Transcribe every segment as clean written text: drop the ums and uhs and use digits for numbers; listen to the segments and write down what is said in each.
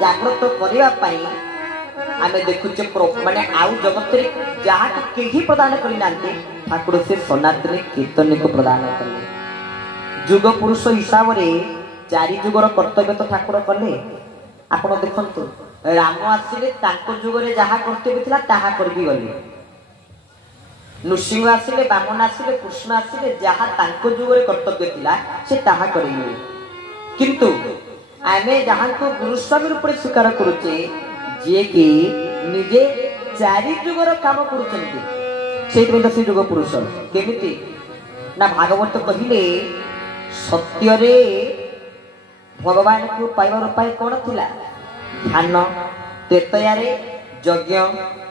जागृत करने आम देखुचे माने आउ जगत जहाँ कहीं प्रदान करना ठाकुर से सनातन कीर्तन को प्रदान कले जुग पुरुष हिसाब से चारि जुगर कर्तव्य तो ठाकुर कले आपण देखु राम आसिले जुगरे जहाँ कर्तव्य था ताहा कर गले नृसिंह आसिले बामन आसिले कृष्ण आसिले जहाँ जुगरे कर्तव्य था से ताहा करेंगे किंतु आमे जहाँ को गुरुस्वामी रूप स्वीकार करुचे जे कि निजे चारि जुगर काम करुँच जुग पुरुष केमिति ना भागवत कहले सत्य रे भगवान को पाइबार उपाय कौन थिला ध्यान त्रेतया रे यज्ञ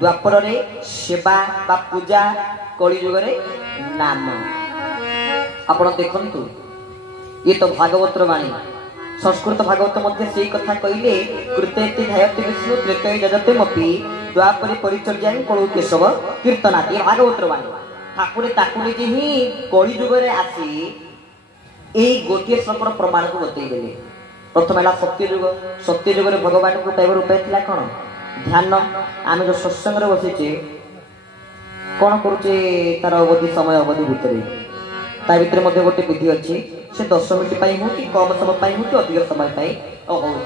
द्वापर रे सेवा बा पूजा कली जुग रे नाम आपण देखंतु ये तो भागवत वाणी संस्कृत भागवत मध्य से कथा कहले कृतेति ध्यायति विष्णु त्रेतये जजते मपि द्वापरे परिचर्या कलु केशव कीर्तनाति भागवत वाणी ठाकुर ताकुरे जे ही कली जुग रे आसी ए गोटे श्लोकर प्रमाण को बतई देले प्रथम है सत्य जुग रे भगवान को पाइबार उपाय थिला कौन ध्यान आम जो सत्संग रे बसीचे कौन करुचे तार अवधि समय अवधि भितर ता भितर मध्य गोटे विधि अच्छी से 10 मिनिट पाई हो कि कम समय हो कि अधिक समय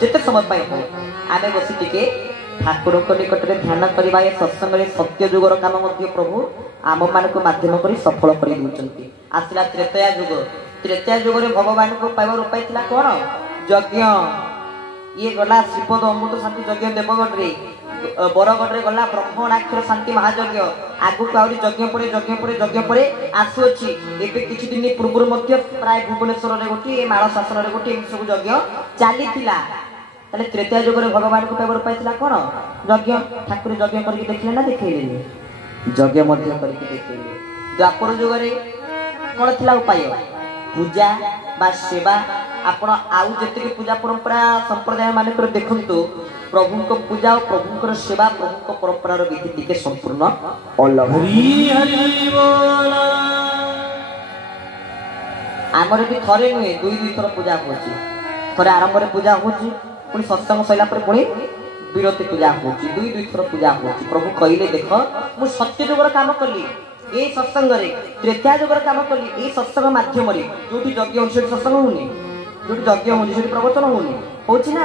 जिते समय हो आम बसी टिके ठाकुर निकट में ध्यान करवा सत्संग सत्य जुगर काम प्रभु आम मान मध्यम कर सफल कर आसला त्रेतया जुग भगवान को पाइबार उपाय था कौन यज्ञ ये गला श्रीपद अमृत शांति यज्ञ देवगढ़ बरगढ़ गला ब्रह्मणाक्षर शांति महायज्ञ आगु आहरी यज्ञ पर आसुअछि एबे किछि दिन पूर्व प्राय भुवनेश्वर रे गोटी माଳ शासन रे गोटी सब यज्ञ चली ताले त्रेतया जुग भगवान को पाइबार पाइथिला कोन यज्ञ ठाकुर यज्ञ करके देखले ना देखैले यज्ञ मध्य करके देखैले द्वापर जुग रे कोन थिला उपाय पूजा बा सेवा आपण आउ जति पूजा परंपरा संप्रदाय मान देखु प्रभु को पूजा और प्रभु को सेवा प्रभु को परंपरार विधि टिके संपूर्ण अलग आमर भी थरे नुहे दुई दुई थर पूजा होची थरे आरंभ रे पूजा होची पुणी सत्संग सैला पर पुणी विरति पूजा होची दुई दुई थर पूजा होची प्रभु कहले देख मु सत्य जुगर काम कली ए सत्संग रे त्रेतया जुगर काम कली ए सत्संग माध्यम रे जोटी यज्ञ होची सत्संग होनी जोटी यज्ञ होनी जोटी प्रवचन होनी होची ना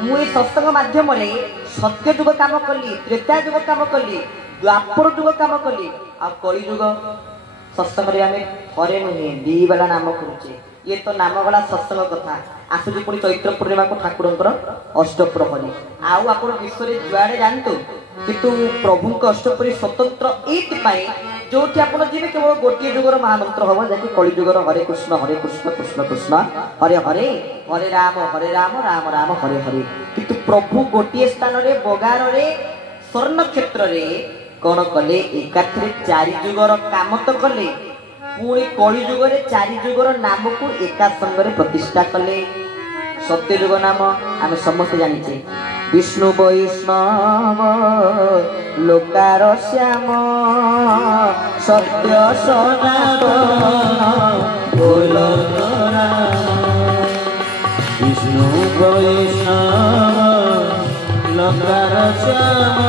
मु ए सत्संग माध्यम रे सत्य जुग काम कली त्रेतया जुग काम कली द्वापर जुग काम कली आ कली जुग सत्संग रे आमे थरे नुहे दी बेला नाम करूचे ये तो नाम गला सत्संग कथा आसुची पुणी चैत्र पूर्णिमा को ठाकुरंकर अष्टप्रहरी आउ आप विश्व में जुआड़े जानतु किंतु प्रभु अष्टप्रहरी स्वतंत्र एपाई जो आप जी केवल गोटे जुगर महामंत्र हम जैसे कली जुगर हरे कृष्ण कृष्ण कृष्ण हरे हरे हरे राम राम राम हरे हरे किंतु प्रभु गोटे स्थान रे बगार रे स्वर्ण क्षेत्र रे कौन कले एकाथरे चारि जुगर काम तो कले पुणी कली जुगर चारि जुगर नाम को एका संगे प्रतिष्ठा कले सत्य जुग नाम आम समस्त जानिचे विष्णु वैष्णव लोकार श्याम सत्य सनातन विष्णु वैष्णव लोकार श्याम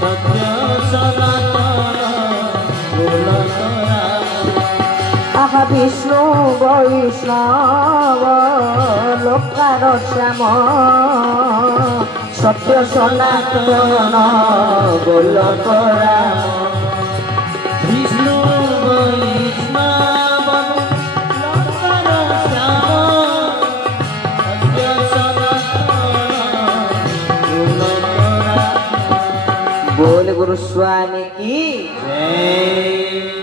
सत्य सनातन आहा विष्णु वैष्णव लोकार श्याम सत्य सनातन गोलकरा विष्णु वैष्णव लोकार श्याम सत्य सनातन गोलकरा बोल गुरु स्वामी की जय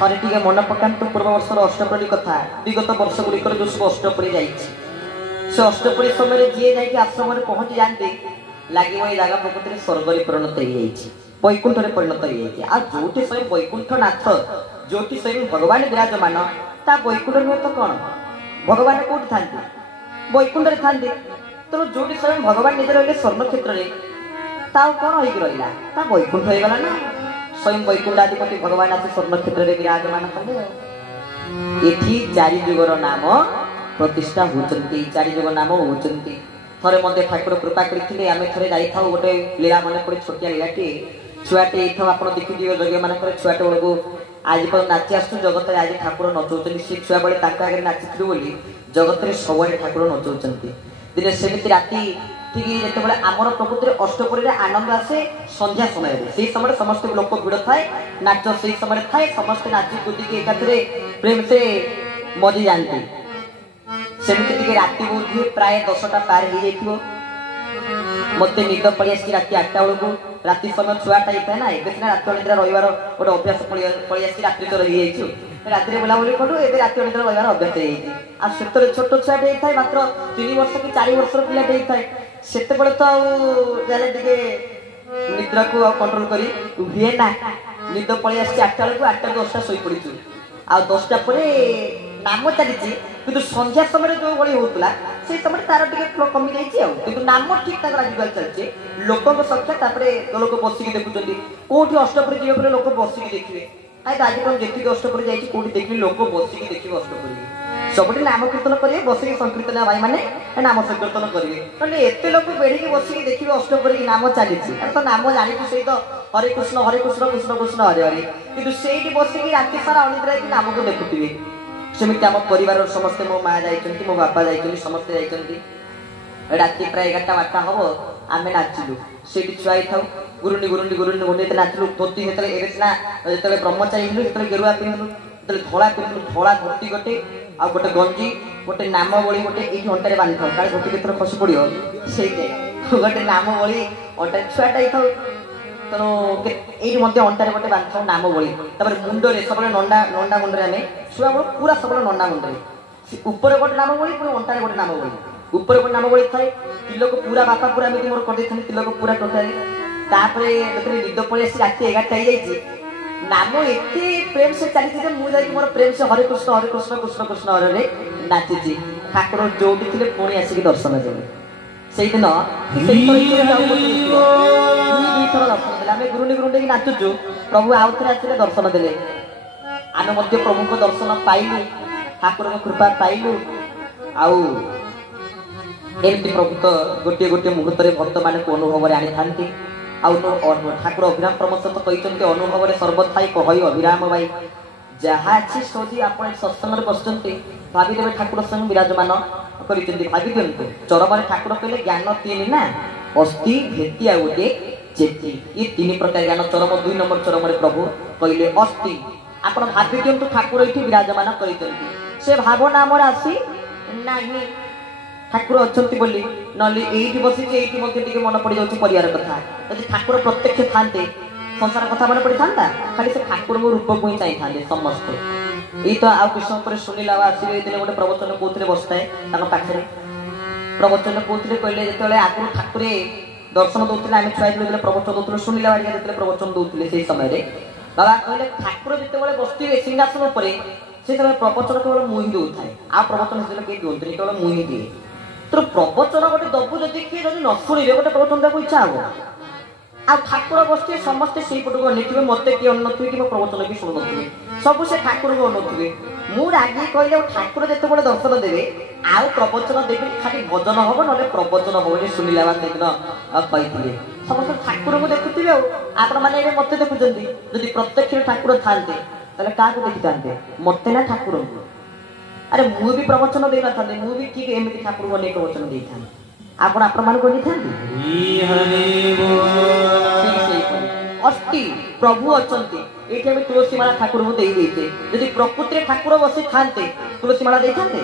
थरे टिके मन पकांतु पूर्व वर्ष अष्टप्रहरी कथा विगत वर्ष गुड़िकर जो सब अष्टप्रहरी जाइए से अष्टप्रहरी समय जी जाकि आश्रम में पहुंची जाते लगे ये जगह प्रकृति में स्वर्ग में परिणत हो वैकुंठ में परिणत हो जो स्वयं वैकुंठ नाथ जो स्वयं भगवान विराजमान ता वैकुंठ नुहे तो कौन भगवान कौट था वैकुंठ था तेणु जो स्वयं भगवान निजे रही स्वर्ण क्षेत्र में कौन हो रहा वैकुंठ हो गला ना स्वयं वैकुंठाधिपति भगवान आसी स्वर्ण क्षेत्र में विराजमान कले एठी चारि जुगर नाम प्रतिष्ठा होचंती चारि जुग नाम होचंती थरे मध्य ठाकुर कृपा करथिले आमे थरे जाई थाउ गोटे लीला मन पड़े छोटिया लीलाटी छुआटे एथो आपण देखि दियो जगे मानकर छुआटे बळगो आज पर नाची आसु जगत आज ठाकुर नचौचंती से छुआ बळे ताका आगे नाचिथिलु बोली जगत रे सबले ठाकुर नचौचंती दिने सेमिति राती ठीक जेते बळे आमर प्रकृति अष्टपरी रे आनंद आसे संध्या समय रे सेही समय समस्त लोक भिड़ थाए नाच सेही समय थाए समस्त नाची कूदी के एकाथरे प्रेम से मजी जानती सेमिति राति बुद्धि प्राय 10टा पार हो जाइथिबो मते निद पड़ी आसी राति 8टा बेलू राति समय छुआटा ही ना एबे सिना राति निद्रा रविवार गोटे अभ्यास पड़ी आसी रात्रि तो रही जाइछु राति रे बुलाबुली कलु एबे राति निद्रा रविवार अभ्यास हो जाइछि आ सेतरे छोट छुआटे थाए मात्र 3 वर्ष कि 4 वर्षर पिलाटे थाए सेते बेले तो जाले टिके निद्रा को कंट्रोल करी हुए ना निद पड़ी आसी 8टा बेलू 8टा 10टा सोई पड़िछु आ 10टा परे नाम चली किंतु संध्या समय जो भली होतला से समय तार टिके कमी जाइछि आ किंतु नाम ठीक ठाक राजगाल चलছে लोकक संख्या तापरे लोक बसी के देखुचंदी कोठी अष्टपरी जीव पर लोक बसी के देखिबे आइ आज कोन जेति अष्टपरी जाइछि कोठी देखि लोक बसी के देखिबे अष्टपरी सबटी नाम कीर्तन करिवे बसी के संकीर्तन भाई माने नाम संकीर्तन करिवे तले एते लोक बेडी के बसी के देखिबे अष्टपरी नाम चलीछि तो नाम जानि छै तो हरे कृष्ण कृष्ण कृष्ण हरे हरे किंतु सेठी बसी के राति सारा अनिद्रा के नाम को देखुथिबे सेमिति आम परिवार समस्ते मो माँ जाइछन्ति मो बापा जाइछन्ति समस्ते जाइछन्ति राति प्राय 11टा 12टा हबो आमे नाचिलु सेठी छुआई थाउ गुरुनी गुरुनी नाचिलु धोती हेतले एबे सिना जेतले ब्रह्मचारी हिलु जेतले गेरुआ पिन्हलु जेतले धोला पिन्हलु धोला धोती गोटे आ गोटे गंजी गोटे नाम बळी गोटे एठी अंटारे बांधि थाउ काळे धोती केतर खसी पडियो सेइते गोटे नाम बळी अंटा छुआटा थाउ तनो एठी मध्ये अंटारे गोटे बांधि थाउ नाम बळी तबरे मुंडरे सबले नंडा नंडा मुंडरे आमे छुआ बळ पूरा सबले नंडा मुंडरे ऊपर गोटे नाम बळी पुरो अंटारे गोटे नाम बळी ऊपर गोटे नाम बळी थाए तिलक पूरा बापा पूरा एमिति मोर कर देथनि तिलक पूरा टोटाली तापरे जेतरे निद पळे आसी राति 11टा हो जाइछि नाम एते प्रेम से चली जे मु जाई मोर प्रेम से हरे कृष्ण कृष्ण कृष्ण हरे रे नाचिछि ठाकुर जोडी थिले पुणी आसी के दर्शन देले सेही दिन आमे गुरुनी गुरुनी नाचुचु प्रभु आउथरे आसिले दर्शन देले आमे मध्य प्रभु को दर्शन पाइलु ठाकुर को कृपा पाइलु आउ एमती प्रभु तो गोटे गोटे मुहूर्त रे भक्त माने को अनुभव रे आनी थांती आउ ठाकुर अभिराम प्रमोद तो कहते अनुभव रे सर्वथाई कहई अभिराम भाई जहा अच्छी सोजी आपण सत्संग बसचंती भाभी देवे ठाकुर संग विराजमान करिसेंती भाभी दियंतु चरम रे ठाकुर कहले ज्ञान तीन ना अस्थि भेती आ गोटे चेती ये तीन प्रकार ज्ञान चरम 2 नंबर चरम रे प्रभु कहले अस्थि आपण भाभी दियंतु ठाकुर एठी विराजमान करिसेंती से भावना हमर आसी नाही ठाकुर अच्छी बोली नली एठी बसी एठी मध्ये टिके मन पड़ जाउछ परिवार कथा यदि ठाकुर प्रत्यक्ष थांते संसार कथा मन पड़ी थांता खाली से ठाकुर को रूप को ही चाहि थांते समस्त ई तो आ कृष्ण पर सुनिला आसीबे दिने गोटे प्रवचन कोथरे बसताए ताका पाखरे प्रवचन कोथरे कहले जेतले आगु ठाकुरे दर्शन दोतले आमे छुआई दिले प्रवचन दोतले सुनिला वारिया जेतले प्रवचन दोतले सेही समय रे बाबा कहले ठाकुर जेतले बसतिबे सिंहासन ऊपर से समय प्रवचन केवल मुहि दोथाय आ प्रवचन जेतले के दोंतरी केवल मुहि दिए तो प्रवचन गोटे दबु जदि किए जदि न शुणे गोटे प्रवचन देବାକୁ इच्छा हबो आ ठाकुर बसते समस्ते सेही पटको अनेथिबे मते कि अनथिबे कि प्रवचन भी सुनथिबे सब से ठाकुर को अनथिबे मु रागी कहले ठाकुर जते बडे दर्शन देबे आ प्रवचन देबे खाली भजन हबो नले प्रवचन हबो नि सुनिला बात दिन कहिथिले समस्त ठाकुर को देखुथिबे आपण माने ए मते देखुचंदी जदि प्रत्यक्ष ठाकुर थांते तले का को देखितांते मते ना ठाकुर अरे मु भी प्रवचन दे न थांते मु भी ठीक एमिति ठाकुर को नै प्रवचन दे थां आपण प्रमाण कोनी थांती ई हरि बोल अष्टि प्रभु अचंती एठी हम तुलसी माला ठाकुर को देई देते यदि प्रकृति ठाकुर बसी थांते तुलसी माला देई थांते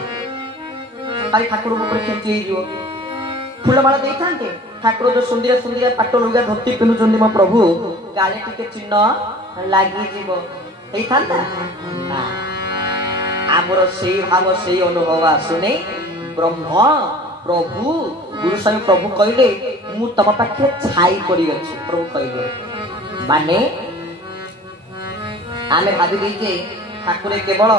खाली ठाकुर को ऊपर खेंची जिवो फूल माला देई थांते ठाकुर जो सुंदर सुंदर पाट लुगा धोती पिनु चंदी म प्रभु गाले टिके चिन्ह लागी जीवो एई थांता ना आमर से भाव से अनुभव आसुने ब्रह्म प्रभु गुरु स्वामी प्रभु कहले मु तम पाखे छाई पड़ी अछि प्रभु कहले माने आमे भाबी दै जे ठाकुर केवल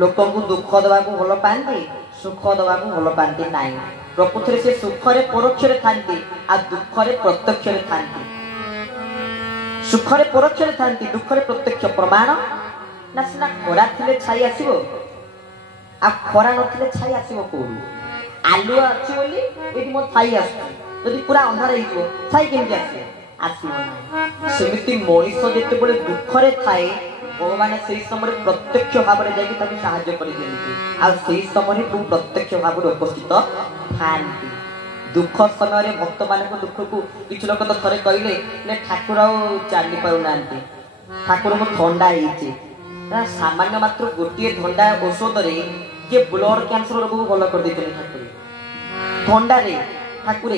लोक को दुख दवा को भल पांती सुख दवा को भल पांती नाही प्रकृति से सुख रे परोक्ष रे थांती आ दुख रे प्रत्यक्ष रे थांती सुख रे परोक्ष रे थांती दुख रे प्रत्यक्ष प्रमाण ना सिना खरा थिले छाई आसीबो आ खरा नथिले छाई आसीबो कोरु आलुआ अच्छी बोली ये मो छाई आस जदि पूरा अंधार हो छाई केमती आसे आसना सेमती मनीष जिते बड़े दुखरे थाए भगवान से समय प्रत्यक्ष भाव में जाकि साहाय्य कर समय प्रभु प्रत्यक्ष भाव में उपस्थित था दुख समय भक्त मान दुख को किसी लोग तो थे कहले ठाकुर चली पाना ठाकुर को थंडा हो सामान्य मात्र गोटे थंडा औषध किए ब्लड कैंसर रोग को भल कर ठाकुर थंडारे ठाकुर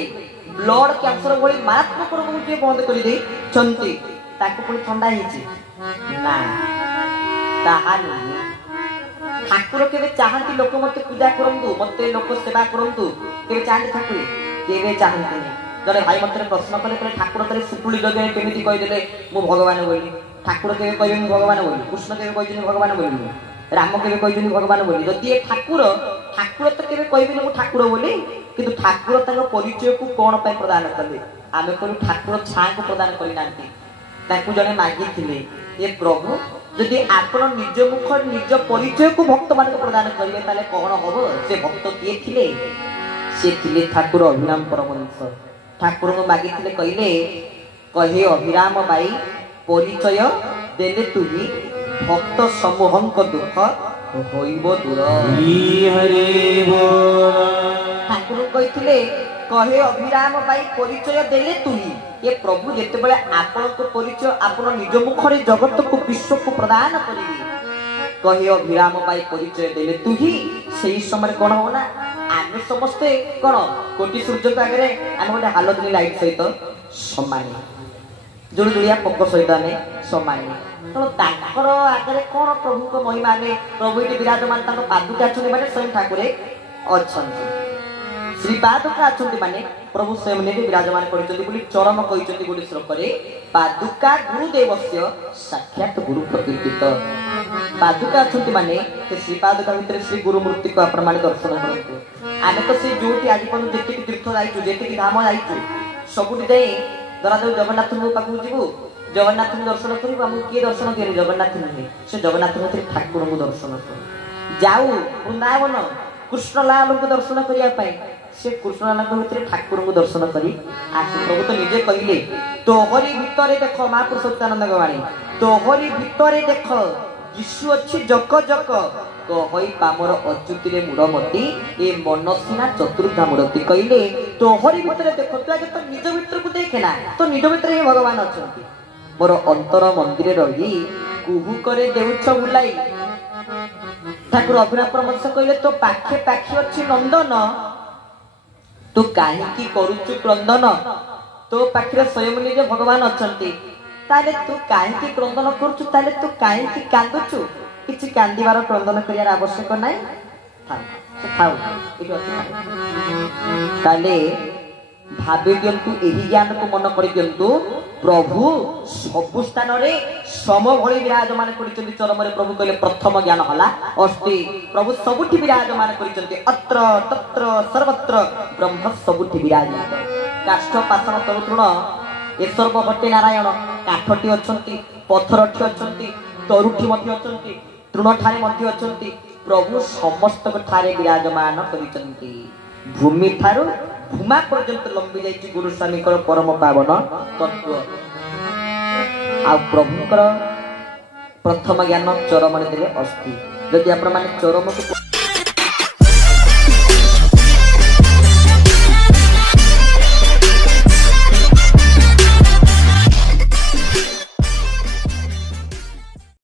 ब्लड कैंसर भाई मारात्मक रोग को किए बंद कर पुणी थंडा ना ठाकुर के चाहती लोक मत पूजा करूँ मत लोक सेवा करूँ के चाहती ठाकुर के चाहती जड़े भाई मत प्रश्न कले ठाकुर तेरे सुपुली लगे केमी कहीदे मु भगवान बोली ठाकुर के कहे भगवान बोली कृष्ण के कहते भगवान बोली राम के कहते भगवान बोली जदि ठाकुर ठाकुर तो के कहबे मु ठाकुर बोली किंतु ठाकुर परिचय को कौन प्रदान कले आम कहूँ ठाकुर छा को प्रदान करना जड़े मागिले ये प्रभु जदि आप निज मुख निज परिचय को भक्त मान प्रदान करेंगे ताले कौन हम से भक्त किए थिले से थिले ठाकुर अभिराम परमहंस ठाकुर को मागिले कहले कहे अभिराम बाई परिचय देले तुही भक्त समूहक दुख होइब दूर ठाकुर कहते कहे अभिराम बाई परिचय देले तुही ये प्रभु जिते बड़े आपण को परिचय आपण निज मुखरे जगत को विश्व को प्रदान करेंगे कहे अभिराम बाई परिचय देले तुही से समय कौन हो ना आम समस्ते कौन कोटि सूर्य को आगे आम गोटे हालतनी लाइट सहित समान जुड़ जुड़िया पक सहित आम समान तो आगे कौन प्रभु को महिमा आम प्रभु ये विराजमान पादुका अच्छे मैंने स्वयं ठाकुर अच्छा श्री पादुका अच्छा माने प्रभु स्वयं ने विराजमान कर चरम कहते गोटे श्लोक पादुका गुरुदेवस्य साक्षात गुरु प्रकीर्तित पादुका अच्छा माने श्री पादुका भितर श्री गुरु मूर्ति को आपण मैंने दर्शन करूँ आम तो सी जो आज पर्यटन जी तीर्थ जाइए जी धाम जाइए सबुठ जाए धरा जो जगन्नाथ पाक जीवु जगन्नाथ दर्शन करूँ आमको किए दर्शन दिए जगन्नाथ नुहे से जगन्नाथ ठाकुर को दर्शन कर जाऊ वृंदावन कृष्णलाल को दर्शन करने से कृष्णलाल भितर ठाकुर को दर्शन करी प्रभु तो निजे कहले तोहरी भितर देख महापुरुष सत्यानंद गवाणी तोहरी भितर देख यीशु अच्छी जक जक कही पामर अच्युति मूढ़मती ए मनसीना चतुर्धा मूर्ति कहले तोहरी भितर देख तू आगे तो निज भितर को देखे ना तो निज भितर ही भगवान अच्छा मोर अंतर मंदिर रही कुहू करे देउछ बुलाई ठाकुर अभिनव परमहंस कहले तो पाखे पाखे अच्छी नंदन तू कहीं करुचु क्रंदन तो पाखे स्वयं निजे भगवान अच्छा ताले तू कहीं क्रंदन करुचु ताले तू कहीं कांदुचु किसी कांदिबार क्रंदन करियार आवश्यक नाई ताले भावी दिंतु यही ज्ञान को मन कर दिंतु प्रभु सबु स्थान सम भली विराजमान कर चरम प्रभु कहले प्रथम ज्ञान हला अस्ति प्रभु सबुठी विराजमान कर अत्र तत्र सर्वत्र ब्रह्म सबुठी विराजित काष्ठ पाषाण तरुतृण ए सर्व भट्टे नारायण काठटी अच्छी पथरठी अच्छी तरुठी अच्छी तृणठारे अच्छी प्रभु समस्त ठारे विराजमान कर भूमि ठारू भूमा पर्यंत लंबी जाइए गुरुस्वामी परम पावन तत्व आ प्रभुकर प्रथम ज्ञान चरम देवे अस्थि जदि आपण माने चरम को